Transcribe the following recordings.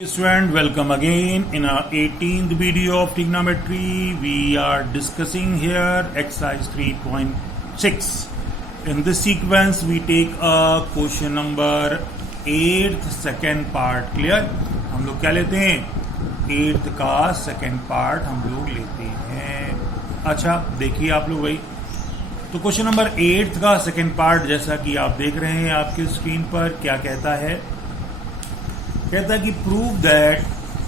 Student, welcome again in our 18th video of trigonometry. We are discussing here exercise 3.6. In this sequence, we take a question number 8th second part. Clear? हम लोग क्या लेते हैं? 8th का second part हम लोग लेते हैं. अच्छा, देखिए आप लोग भाई. तो क्वेश्चन नंबर 8th का second part जैसा कि आप देख रहे हैं आपके स्क्रीन पर क्या कहता है? कहता है कि prove that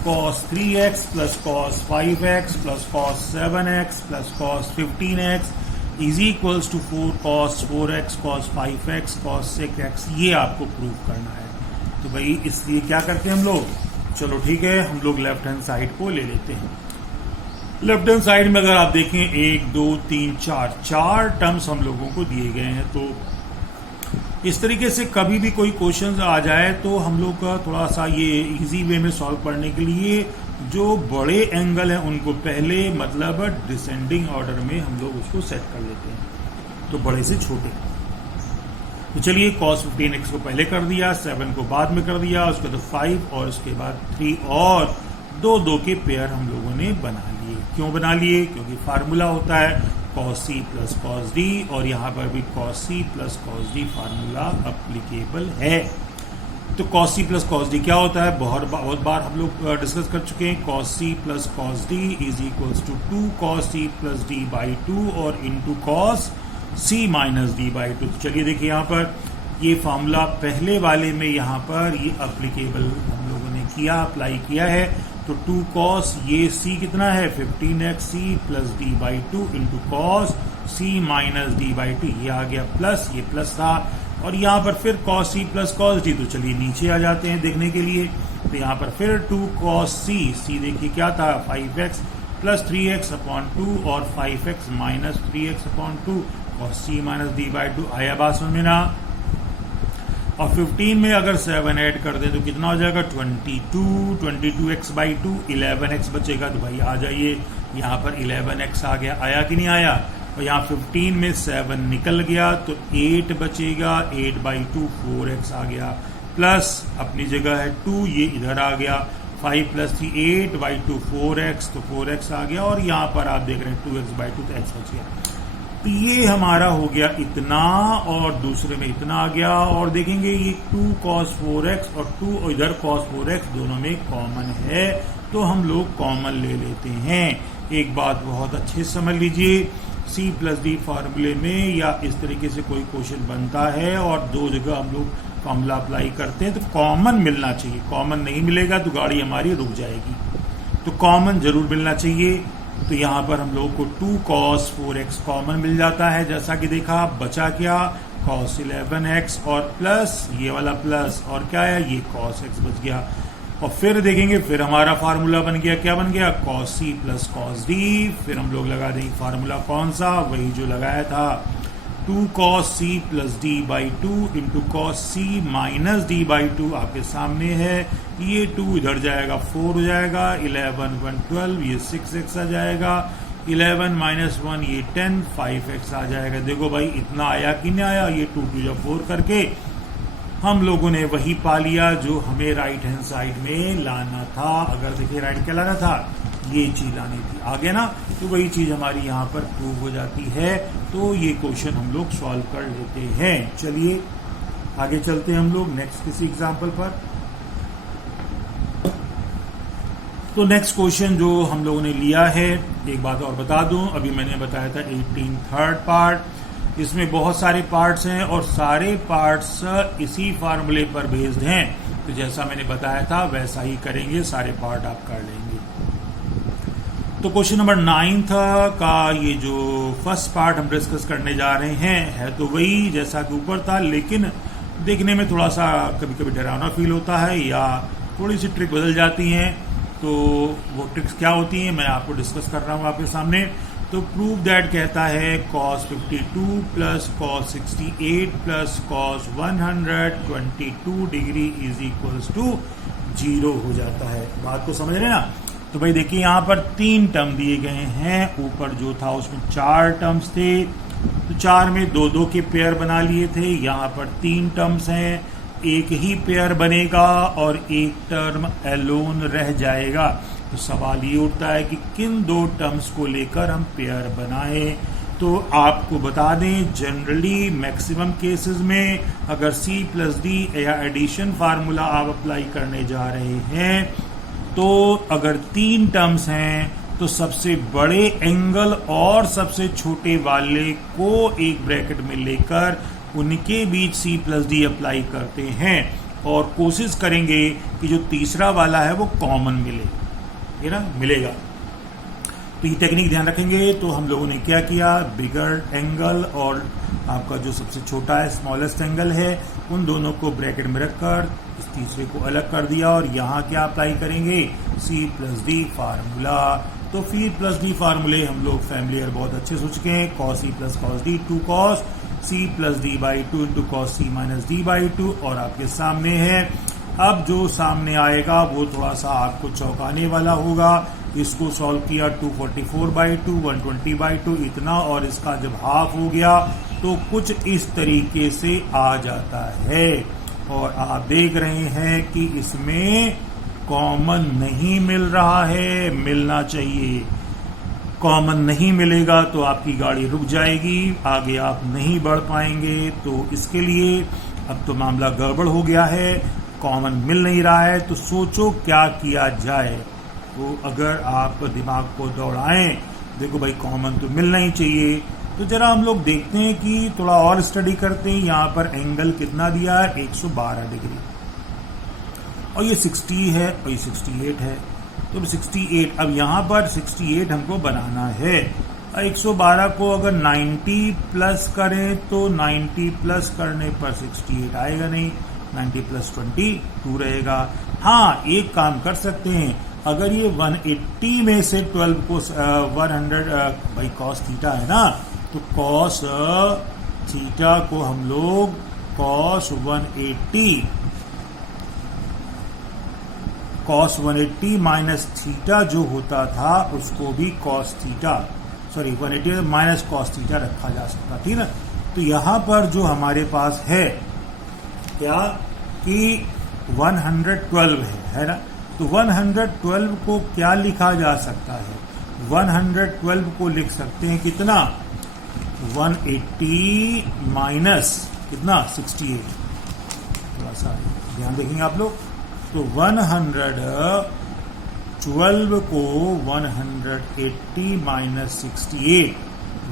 cos 3x plus cos 5x plus cos 7x plus cos 15x is equals to 4 cos 4x cos 5x cos 6x. ये आपको प्रूव करना है. तो भाई इसलिए क्या करते हैं हम लोग? चलो ठीक है, हम लोग लेफ्ट हैंड साइड को ले लेते हैं. लेफ्ट हैंड साइड में अगर आप देखें 1 2 3 4 टर्म्स हम लोगों को दिए गए हैं. तो इस तरीके से कभी भी कोई क्वेश्चन आ जाए तो हम लोग का थोड़ा सा ये इजी वे में सॉल्व करने के लिए जो बड़े एंगल हैं उनको पहले मतलब डिसेंडिंग ऑर्डर में हम लोग उसको सेट कर लेते हैं. तो बड़े से छोटे. तो चलिए cos 15x को पहले कर दिया, 7 को बाद में कर दिया, उसके बाद 5 और उसके बाद 3 और दो के पेयर हम लोगों ने बना लिए. क्यों बना लिए? क्योंकि फार्मूला होता है cos c plus cos d और यहाँ पर भी cos c plus cos d formula applicable है. तो cos c plus cos d क्या होता है? बहुत बार हम लोग डिस्कस कर चुके हैं. cos c plus cos d is equals to 2 cos c plus d by 2 और into cos c minus d by 2. तो चलिए देखिए यहाँ पर ये फार्मूला पहले वाले में यहाँ पर ये अप्लीकेबल हम लोगों ने किया, अप्लाई किया है. तो 2 cos ये c कितना है 15xc plus d by 2 into cos c minus d by 2. ये आ गया प्लस, ये प्लस था और यहाँ पर फिर cos c plus cos d. तो चलिए नीचे आ जाते हैं देखने के लिए. तो यहाँ पर फिर 2 cos c देखिए क्या था 5x प्लस 3x अपॉन 2 और 5x minus 3x upon 2 cos c minus d by 2. आया बात समझ में ना? और 15 में अगर 7 ऐड कर दें तो कितना हो जाएगा 22x बाई 2 11x बचेगा. तो भाई आ जाइए यहाँ पर 11x आ गया. आया कि नहीं आया? और यहाँ 15 में 7 निकल गया तो 8 बचेगा. 8 बाई 2 4x आ गया प्लस अपनी जगह है 2, ये इधर आ गया. 5 प्लस 3 8 बाई 2 4x तो 4x आ गया और यहाँ पर आप देख रहे हैं 2x बाई 2 तो x बच गया. तो ये हमारा हो गया इतना और दूसरे में इतना आ गया. और देखेंगे ये 2 cos 4x और 2 और इधर cos 4x दोनों में कॉमन है तो हम लोग कॉमन ले लेते हैं. एक बात बहुत अच्छे से समझ लीजिए, c प्लस डी फार्मूले में या इस तरीके से कोई क्वेश्चन बनता है और दो जगह हम लोग फॉर्मूला अप्लाई करते हैं तो कॉमन मिलना चाहिए. कॉमन नहीं मिलेगा तो गाड़ी हमारी रुक जाएगी. तो कॉमन जरूर मिलना चाहिए. तो यहाँ पर हम लोग को 2 cos 4x कॉमन मिल जाता है. जैसा कि देखा बचा क्या cos 11x और प्लस ये वाला प्लस और क्या है ये cos x बच गया. और फिर देखेंगे फिर हमारा फार्मूला बन गया. क्या बन गया? cos c plus cos d. फिर हम लोग लगा देंगे फार्मूला कौन सा? वही जो लगाया था 2 cos c plus d by 2 into cos c minus d by 2 आपके सामने है. ये 2 इधर जाएगा 4 हो जाएगा. 11 1 12 ये 6x आ जाएगा. 11 माइनस 1 ये 10 5x आ जाएगा. देखो भाई इतना आया कि नहीं आया? ये 2 2 4 करके हम लोगों ने वही पा लिया जो हमें राइट हैंड साइड में लाना था. अगर देखिए राइट क्या लाना था? ये चीज लानी थी. आगे ना तो वही चीज हमारी यहाँ पर प्रूव हो जाती है. तो ये क्वेश्चन हम लोग सॉल्व कर लेते हैं. चलिए आगे चलते हैं हम लोग नेक्स्ट किसी एग्जाम्पल पर. तो नेक्स्ट क्वेश्चन जो हम लोगों ने लिया है, एक बात और बता दूं, अभी मैंने बताया था 18 थर्ड पार्ट. इसमें बहुत सारे पार्ट्स हैं और सारे पार्ट्स इसी फार्मूले पर बेस्ड हैं. तो जैसा मैंने बताया था वैसा ही करेंगे, सारे पार्ट आप कर लेंगे. तो क्वेश्चन नंबर 9 का ये जो फर्स्ट पार्ट हम डिस्कस करने जा रहे हैं है तो वही जैसा कि ऊपर था, लेकिन देखने में थोड़ा सा कभी कभी डरावना फील होता है या थोड़ी सी ट्रिक बदल जाती हैं. तो वो ट्रिक्स क्या होती हैं मैं आपको डिस्कस कर रहा हूँ आपके सामने. तो प्रूव दैट कहता है cos 52 plus cos 68 plus cos 122 degree is equals to 0 हो जाता है. बात को समझ रहे ना? तो भाई देखिए यहाँ पर 3 टर्म दिए गए हैं. ऊपर जो था उसमें 4 टर्म्स थे तो 4 में 2 2 के पेयर बना लिए थे. यहाँ पर 3 टर्म्स हैं एक ही पेयर बनेगा और एक टर्म एलोन रह जाएगा। तो सवाल ये उठता है कि किन दो टर्म्स को लेकर हम पेयर बनाएं। तो आपको बता दें, जनरली मैक्सिमम केसेस में अगर C प्लस डी या एडिशन फार्मूला आप अप्लाई करने जा रहे हैं, तो अगर तीन टर्म्स हैं तो सबसे बड़े एंगल और सबसे छोटे वाले को एक ब्रैकेट में लेकर उनके बीच C प्लस डी अप्लाई करते हैं और कोशिश करेंगे कि जो तीसरा वाला है वो कॉमन मिले, ये ना मिलेगा। तो ये टेक्निक ध्यान रखेंगे। तो हम लोगों ने क्या किया, बिगर एंगल और आपका जो सबसे छोटा है स्मॉलेस्ट एंगल है, उन दोनों को ब्रैकेट में रखकर इस तीसरे को अलग कर दिया और यहाँ क्या अप्लाई करेंगे, C प्लस डी फार्मूला। तो C प्लस डी फार्मूले हम लोग फैमिलियर बहुत अच्छे सोच चुके हैं। cos C plus cos D 2 cos C plus D by 2 into cos C minus D by 2 और आपके सामने है। अब जो सामने आएगा वो थोड़ा सा आपको चौंकाने वाला होगा। इसको सॉल्व किया 244 बाई 2 120 बाई 2 इतना, और इसका जब हाफ हो गया तो कुछ इस तरीके से आ जाता है। और आप देख रहे हैं कि इसमें कॉमन नहीं मिल रहा है, मिलना चाहिए। कॉमन नहीं मिलेगा तो आपकी गाड़ी रुक जाएगी, आगे आप नहीं बढ़ पाएंगे। तो इसके लिए अब तो मामला गड़बड़ हो गया है, कॉमन मिल नहीं रहा है। तो सोचो क्या किया जाए। तो अगर आप दिमाग को दौड़ाएं, देखो भाई कॉमन तो मिलना ही चाहिए, तो जरा हम लोग देखते हैं कि थोड़ा और स्टडी करते हैं। यहाँ पर एंगल कितना दिया है, 112 डिग्री, और ये 60 है और ये 68 है। तो 68, अब यहाँ पर 68 हमको बनाना है। 112 को अगर 90 प्लस करें तो 90 प्लस करने पर 68 आएगा नहीं, 90 प्लस 22 रहेगा। हाँ, एक काम कर सकते हैं, अगर ये 180 में से 12 को 100 भाई कॉस थीटा है ना, तो कॉस थीटा को हम लोग कॉस 180 माइनस थीटा जो होता था उसको भी cos theta, sorry 180 minus cos theta रखा जा सकता, ठीक है। तो यहां पर जो हमारे पास है क्या कि 112 है ना। तो 112 को क्या लिखा जा सकता है, 112 को लिख सकते हैं कितना, 180 माइनस कितना 68, थोड़ा सा ध्यान देखेंगे आप लोग। तो 112 को 180 माइनस 68,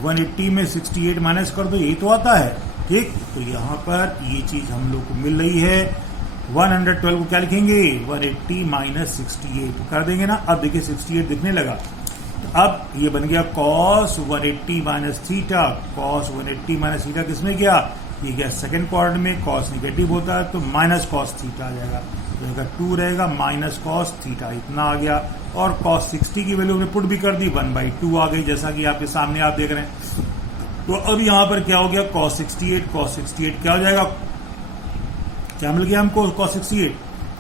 180 में 68 माइनस कर दो, यही तो आता है, ठीक। तो यहाँ पर ये चीज हम लोग को मिल रही है। 112 को क्या लिखेंगे, 180 माइनस 68 कर देंगे ना। अब देखिए 68 दिखने लगा, तो अब ये बन गया cos 180 minus theta. cos 180 minus theta किसमें गया, ये गया सेकंड क्वाड्रेंट में। cos निगेटिव होता है तो माइनस cos थीटा आ जाएगा, तो 2 रहेगा माइनस cos थीटा, इतना आ गया। और cos 60 की वैल्यू में पुट भी कर दी, 1/2 आ गई, जैसा कि आपके सामने आप देख रहे हैं। तो अब यहां पर क्या हो गया, cos 68 क्या हो जाएगा, क्या मिल गया हमको, cos 68।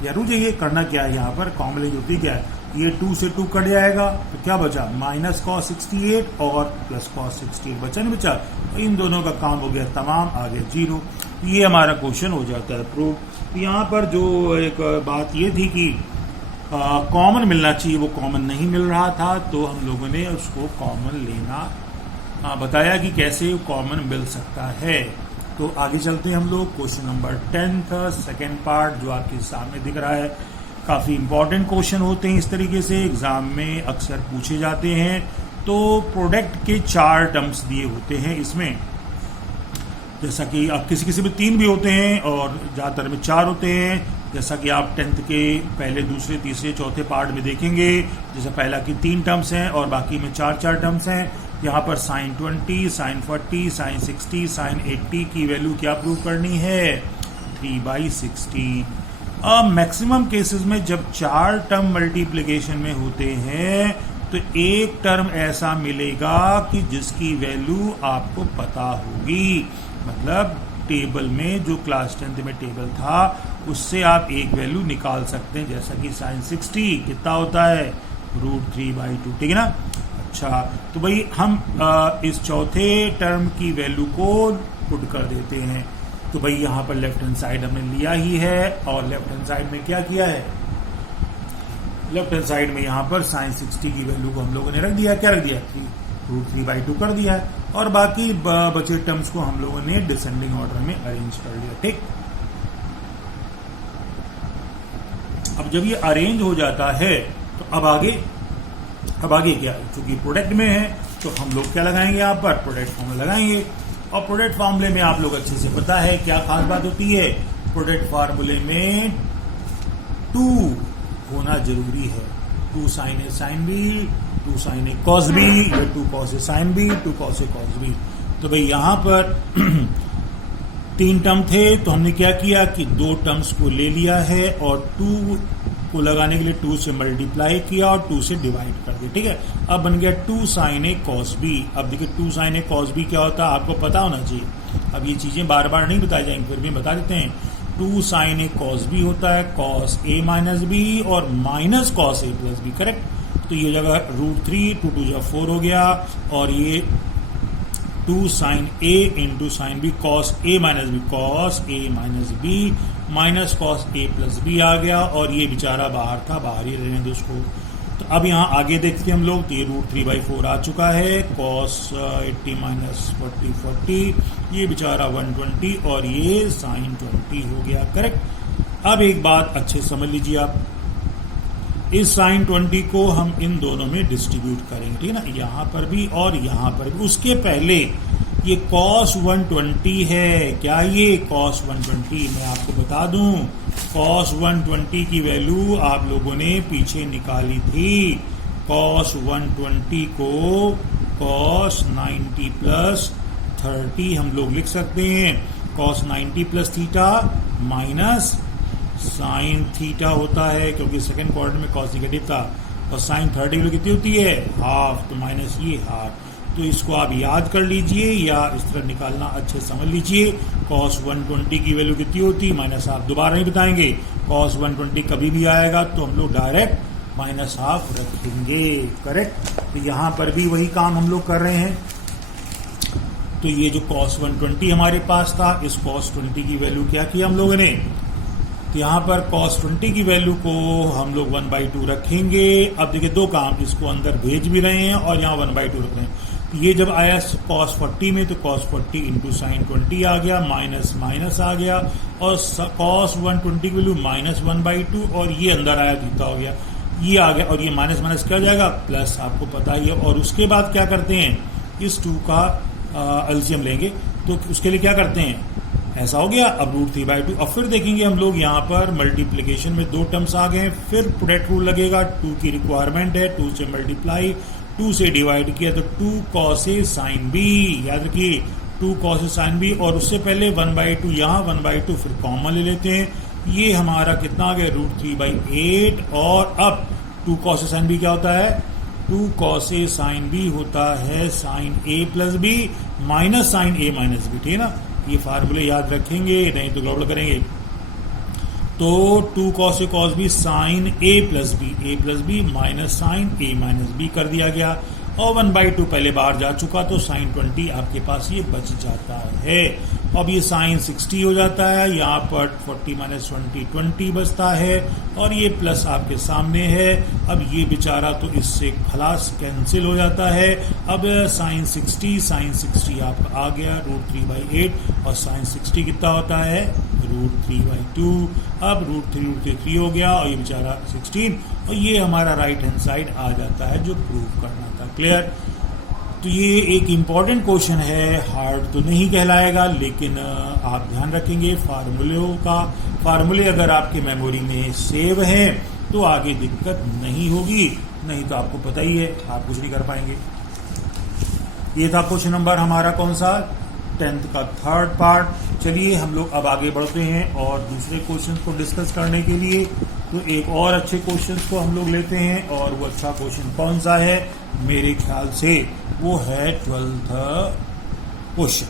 यार रुक जाइए, करना क्या है यहाँ पर, कॉमन होती क्या है, ये 2 से 2 कट जाएगा तो क्या बचा, माइनस cos 68 और प्लस cos 68 बचा नहीं बचा। तो इन दोनों का काम हो गया तमाम, आ गया 0। ये हमारा क्वेश्चन हो जाता है प्रूव। तो यहाँ पर जो एक बात ये थी कि कॉमन मिलना चाहिए, वो कॉमन नहीं मिल रहा था, तो हम लोगों ने उसको कॉमन लेना बताया कि कैसे कॉमन मिल सकता है। तो आगे चलते हैं हम लोग, क्वेश्चन नंबर 10 सेकेंड पार्ट जो आपके सामने दिख रहा है। काफी इंपॉर्टेंट क्वेश्चन होते हैं, इस तरीके से एग्जाम में अक्सर पूछे जाते हैं। तो प्रोडक्ट के 4 टर्म्स दिए होते हैं इसमें, जैसा कि आप किसी में 3 भी होते हैं और ज्यादातर में 4 होते हैं, जैसा कि आप 10th के पहले, दूसरे, तीसरे, चौथे पार्ट में देखेंगे। जैसे पहला की 3 टर्म्स हैं और बाकी में 4 टर्म्स हैं। यहाँ पर sin 20, sin 40, sin 60, sin 80 की वैल्यू क्या प्रूव करनी है, 3/60। अब मैक्सिमम केसेस में जब 4 टर्म मल्टीप्लिकेशन में होते हैं तो एक टर्म ऐसा मिलेगा कि जिसकी वैल्यू आपको पता होगी, मतलब टेबल में जो क्लास 10th में टेबल था उससे आप एक वैल्यू निकाल सकते हैं, जैसा कि sin 60 कितना होता है, √3/2, ठीक है ना। अच्छा, तो भाई हम इस चौथे टर्म की वैल्यू को पुट कर देते हैं। तो भाई यहाँ पर लेफ्ट हैंड साइड हमने लिया ही है, और लेफ्ट हैंड साइड में क्या किया है, लेफ्ट हैंड साइड में यहाँ पर sin 60 की वैल्यू को हम लोगों ने रख दिया, क्या रख दिया, √3/2 कर दिया है, और बाकी बचे टर्म्स को हम लोगों ने डिसेंडिंग ऑर्डर में अरेंज कर लिया। ठीक, अब जब ये अरेंज हो जाता है तो अब आगे क्या है, चूंकि प्रोडक्ट में है तो हम लोग क्या लगाएंगे, यहाँ पर प्रोडक्ट फॉर्मूला लगाएंगे, और प्रोडक्ट फार्मूले में आप लोग अच्छे से पता है क्या खास बात होती है, प्रोडक्ट फार्मूले में 2 होना जरूरी है, 2 sin A sin B, 2 sin A cos B, या 2 cos A sin B, 2 cos A cos B। तो भाई यहां पर 3 टर्म थे, तो हमने क्या किया कि 2 टर्म्स को ले लिया है और 2 को लगाने के लिए 2 से मल्टीप्लाई किया और 2 से डिवाइड कर दिया। ठीक है, अब बन गया 2 sin A cos B। अब देखिए 2 sin A cos B क्या होता है आपको पता होना चाहिए, अब ये चीजें बार बार नहीं बताई जाएंगी, फिर भी बता देते हैं। 2 sin A cos B होता है cos A minus B और minus cos A plus B, correct. तो ये जगह √3 2 2 जा 4 हो गया, और ये 2 sin A into sin B cos A minus B cos A minus B minus cos A plus B आ गया, और ये बेचारा बाहर था, बाहर ही रहने दो उसको। तो अब यहाँ आगे देखते हैं हम लोग, तो ये √3/4 आ चुका है, cos 80 minus 40 40, ये बेचारा 120, और ये sin 20 हो गया, करेक्ट। अब एक बात अच्छे समझ लीजिए आप, इस sin 20 को हम इन दोनों में डिस्ट्रीब्यूट करेंगे, ठीक है ना, यहाँ पर भी और यहाँ पर भी। उसके पहले ये cos 120 है, क्या ये cos 120, मैं आपको बता दूं cos 120 की वैल्यू आप लोगों ने पीछे निकाली थी, cos 120 को cos 90 plus 30 हम लोग लिख सकते हैं, cos 90 plus theta minus sin theta होता है, क्योंकि सेकंड क्वाड्रेंट में cos निगेटिव था, और sin 30 वैल्यू कितनी होती है, हाफ, तो माइनस ये हाफ। तो इसको आप याद कर लीजिए या इस तरह निकालना अच्छे समझ लीजिए, cos 120 की वैल्यू कितनी होती, माइनस हाफ, दोबारा नहीं बताएंगे, cos 120 कभी भी आएगा तो हम लोग डायरेक्ट माइनस हाफ रखेंगे, करेक्ट। तो यहां पर भी वही काम हम लोग कर रहे हैं। तो ये जो cos 120 हमारे पास था, इस cos 20 की वैल्यू क्या की हम लोगों ने, तो यहाँ पर cos 20 की वैल्यू को हम लोग 1/2 रखेंगे। अब देखिए 2 काम, इसको अंदर भेज भी रहे हैं और यहाँ 1/2 रख रहे हैं। ये जब आया cos 40 में, तो cos 40 इंटू sin 20 आ गया, माइनस माइनस आ गया, और cos 120 की वैल्यू -1/2, और ये अंदर आया थीटा हो गया, ये आ गया, और ये माइनस माइनस क्या हो जाएगा, प्लस, आपको पता ही है। और उसके बाद क्या करते हैं, इस 2 का एलसीएम लेंगे, तो उसके लिए क्या करते हैं, ऐसा हो गया, अब √3/2। अब फिर देखेंगे हम लोग यहाँ पर मल्टीप्लीकेशन में 2 टर्म्स आ गए, फिर प्रोडक्ट रूल लगेगा, 2 की रिक्वायरमेंट है, 2 से मल्टीप्लाई, 2 से डिवाइड किया तो 2 cos A sin B, याद रखिए 2 cos A sin B, और उससे पहले 1/2, यहाँ 1/2 फिर कॉमन ले लेते हैं, ये हमारा कितना आ गया, √3/8, और अब 2 cos A sin B क्या होता है, 2 cos A sin B होता है sin A plus B minus sin A minus B, ठीक है ना। ये फार्मूले याद रखेंगे, नहीं तो गड़बड़ करेंगे। तो 2 cos A cos B sin A plus B minus sin A minus B कर दिया गया, और 1/2 पहले बाहर जा चुका, तो sin 20 आपके पास ये बच जाता है। अब ये sin 60 हो जाता है, यहाँ पर 40 minus 20 20 बचता है, और ये प्लस आपके सामने है। अब ये बेचारा तो इससे खलास कैंसिल हो जाता है। अब sin 60 आपका आ गया √3/8, और sin 60 कितना होता है, √3/2। अब √3 हो गया, और ये बेचारा 16, और ये हमारा राइट हैंड साइड आ जाता है जो प्रूव करना था। क्लियर। तो ये एक इम्पॉर्टेंट क्वेश्चन है, हार्ड तो नहीं कहलाएगा, लेकिन आप ध्यान रखेंगे फार्मूले अगर आपके मेमोरी में सेव हैं तो आगे दिक्कत नहीं होगी, नहीं तो आपको पता ही है आप कुछ नहीं कर पाएंगे। ये था क्वेश्चन नंबर हमारा कौन सा, 10th का 3rd पार्ट। चलिए हम लोग अब आगे बढ़ते हैं और दूसरे क्वेश्चन को डिस्कस करने के लिए तो एक और अच्छे क्वेश्चन को हम लोग लेते हैं, और वो अच्छा क्वेश्चन कौन सा है, मेरे ख्याल से वो है 12th क्वेश्चन।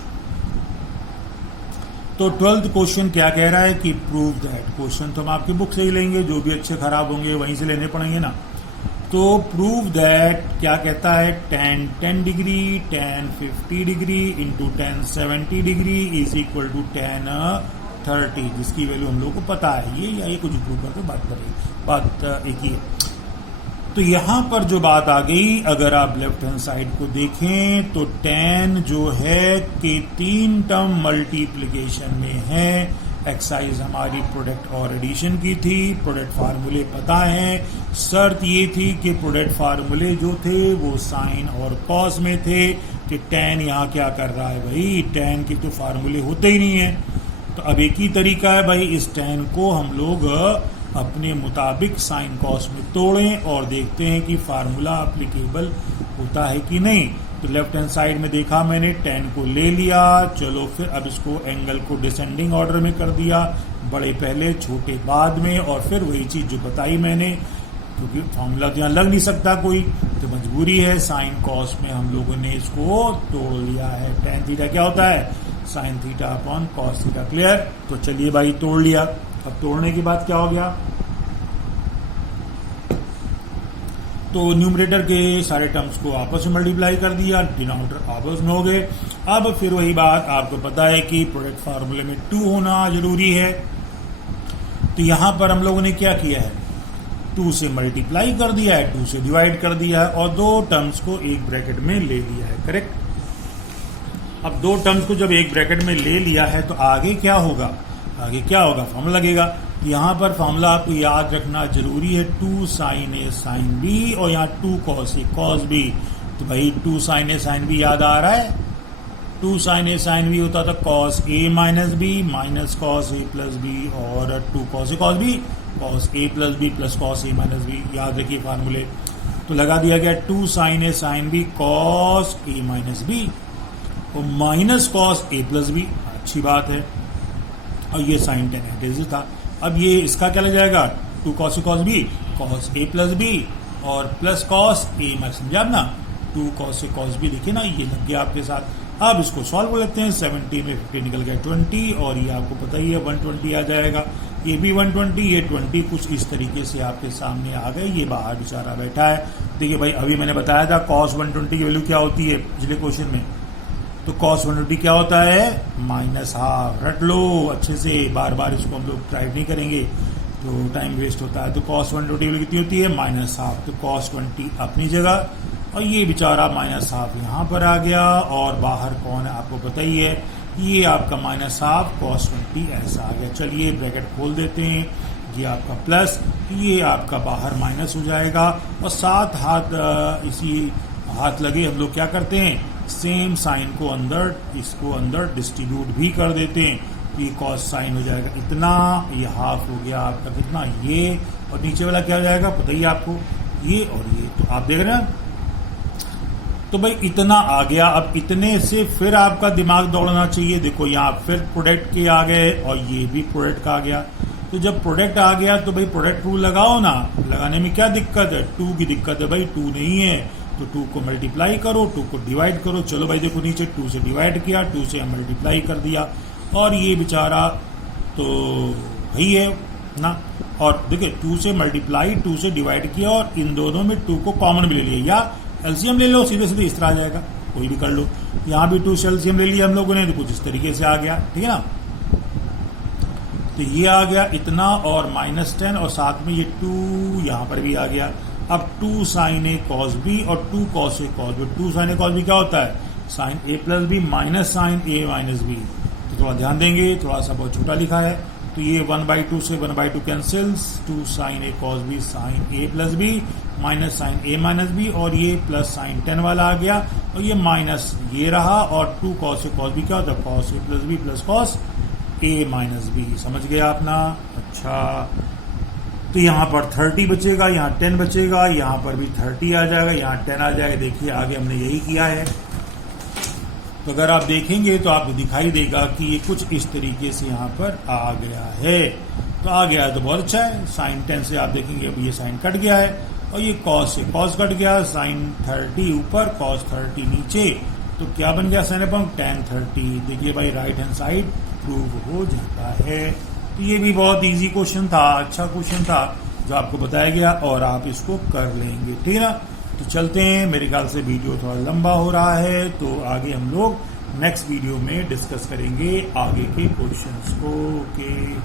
तो 12th क्वेश्चन क्या कह रहा है कि प्रूव दैट, क्वेश्चन तो हम आपकी बुक से ही लेंगे, जो भी अच्छे खराब होंगे वहीं से लेने पड़ेंगे ना। तो प्रूव दैट क्या कहता है, tan 10 degree tan 50 degree into tan 70 degree is equal to tan 30, जिसकी वैल्यू हम लोग को पता है। ये या ये कुछ प्रूव करके बात एक ही है। तो यहां पर जो बात आ गई, अगर आप लेफ्ट हैंड साइड को देखें तो tan जो है कि 3 टर्म मल्टीप्लिकेशन में है। एक्सरसाइज हमारी प्रोडक्ट और एडिशन की थी, प्रोडक्ट फार्मूले पता है। शर्त ये थी कि प्रोडक्ट फार्मूले जो थे वो साइन और कॉस में थे, कि tan यहाँ क्या कर रहा है भाई, tan के तो फार्मूले होते ही नहीं है। तो अब एक ही तरीका है भाई, इस tan को हम लोग अपने मुताबिक साइन कॉस में तोड़ें और देखते हैं कि फार्मूला अप्लीकेबल होता है कि नहीं। तो लेफ्ट हैंड साइड में देखा मैंने, tan को ले लिया, चलो फिर अब इसको एंगल को डिसेंडिंग ऑर्डर में कर दिया, बड़े पहले छोटे बाद में, और फिर वही चीज जो बताई मैंने, क्योंकि फॉर्मूला तो यहाँ लग नहीं सकता कोई, तो मजबूरी है, साइन कॉस में हम लोगों ने इसको तोड़ लिया है। tan थीटा क्या होता है, sine theta upon cos theta. Clear? तो चलिए भाई तोड़ लिया। अब तोड़ने के बाद क्या हो गया, तो न्यूमरेटर के सारे टर्म्स को आपस में मल्टीप्लाई कर दिया, डिनोमिनेटर आपस में हो गए। अब फिर वही बात, आपको पता है कि प्रोडक्ट फार्मूले में 2 होना जरूरी है। तो यहां पर हम लोगों ने क्या किया है, 2 से मल्टीप्लाई कर दिया है, 2 से डिवाइड कर दिया है, और 2 टर्म्स को एक ब्रैकेट में ले लिया है। करेक्ट? अब 2 टर्म्स को जब एक ब्रैकेट में ले लिया है तो आगे क्या होगा, आगे क्या होगा, फॉर्मूला लगेगा। यहां पर फॉर्मूला आपको याद रखना जरूरी है, 2 साइन ए साइन बी, और यहाँ 2 कॉस ए कॉस बी। तो भाई 2 साइन ए साइन बी याद आ रहा है, 2 साइन ए साइन बी होता था cos A minus B minus cos A plus B, और 2 cos B cos A plus B plus cos A minus B. याद रखिए फार्मूले। तो लगा दिया गया 2 sign A sine B cos A minus B और minus cos A plus B. अच्छी बात है। और ये साइन टेन एंगल था। अब ये इसका क्या लग जाएगा, 2 cos B cos A plus B और प्लस कॉस ए, मैं समझा ना, 2 कॉस बी लिखे ना, ये लग गया आपके साथ। अब इसको सॉल्व कर लेते हैं, 70 में 50 निकल गया 20, और ये आपको पता ही है 120 आ जाएगा। ये भी 120, ये 20 कुछ इस तरीके से आपके सामने आ गए। ये बाहर बेचारा बैठा है। देखिए भाई, अभी मैंने बताया था कॉस 120 की वैल्यू क्या होती है पिछले क्वेश्चन में। तो कॉस 120 क्या होता है, -12। रट लो अच्छे से, बार बार इसको हम लोग ट्राई नहीं करेंगे तो टाइम वेस्ट होता है। तो कॉस 120 वैल्यू कितनी होती है, -12। तो कॉस 20 अपनी जगह, और ये बेचारा -12 यहाँ पर आ गया, और बाहर कौन है आपको पता ही है, ये आपका -12 कॉस 20 ऐसा आ गया। चलिए ब्रैकेट खोल देते हैं, ये आपका प्लस, ये आपका बाहर माइनस हो जाएगा, और साथ हाथ इसी हाथ लगे हम लोग क्या करते हैं, सेम साइन को अंदर, इसको अंदर डिस्ट्रीब्यूट भी कर देते हैं। तो ये कॉस साइन हो जाएगा इतना, ये हाफ हो गया आपका कितना, ये, और नीचे वाला क्या हो जाएगा पता ही आपको, ये और ये। तो आप देख रहे हैं, तो भाई इतना आ गया। अब इतने से फिर आपका दिमाग दौड़ना चाहिए। देखो यहाँ फिर प्रोडक्ट के आ गए, और ये भी प्रोडक्ट का आ गया। तो जब प्रोडक्ट आ गया तो भाई प्रोडक्ट रूल लगाओ ना। लगाने में क्या दिक्कत है, 2 की दिक्कत है भाई, 2 नहीं है तो 2 को मल्टीप्लाई करो, 2 को डिवाइड करो। चलो भाई देखो नीचे 2 से डिवाइड किया, 2 से मल्टीप्लाई कर दिया, और ये बेचारा तो वही है ना। और देखिए 2 से मल्टीप्लाई, 2 से डिवाइड किया, और इन दोनों में 2 को कॉमन भी ले लिया, या एलसीएम ले लो, सीधे सीधे इस तरह आ जाएगा, कोई भी कर लो। यहाँ भी 2 से एलसीएम ले लिया हम लोगों ने, तो कुछ इस तरीके से आ गया, ठीक है ना। तो ये आ गया इतना, और -10, और साथ में ये 2 यहाँ पर भी आ गया। अब 2 साइन ए कॉस बी और 2 cos A cos B. 2 sign A cos B क्या होता है, साइन ए प्लस बी माइनस साइन ए माइनस बी। तो थोड़ा ध्यान देंगे, थोड़ा सा बहुत छोटा लिखा है। तो ये 1/2 से 1/2 कैंसिल्स, 2 साइन ए कॉस बी साइन ए प्लस बी माइनस साइन ए माइनस बी, और ये प्लस साइन 10 वाला आ गया, और ये माइनस ये रहा, और 2 कॉस ए कॉस बी क्या होता है, cos A plus B plus cos A minus B. समझ गए आप ना। अच्छा, तो यहाँ पर 30 बचेगा, यहाँ 10 बचेगा, यहाँ पर भी 30 आ जाएगा, यहाँ 10 आ जाएगा। देखिए आगे हमने यही किया है। तो अगर आप देखेंगे तो आपको दिखाई देगा कि ये कुछ इस तरीके से यहाँ पर आ गया है। तो आ गया है तो बहुत अच्छा है। साइन 10 से आप देखेंगे अब ये साइन कट गया है, और ये कॉस से कॉस कट गया, साइन 30 ऊपर कॉस 30 नीचे, तो क्या बन गया साइन अपॉन tan 30। देखिए भाई राइट हैंड साइड प्रूव हो जाता है। तो ये भी बहुत इजी क्वेश्चन था, अच्छा क्वेश्चन था। जो आपको बताया गया और आप इसको कर लेंगे, ठीक है ना। तो चलते हैं, मेरे ख्याल से वीडियो थोड़ा लंबा हो रहा है, तो आगे हम लोग नेक्स्ट वीडियो में डिस्कस करेंगे आगे के क्वेश्चंस को। ओके।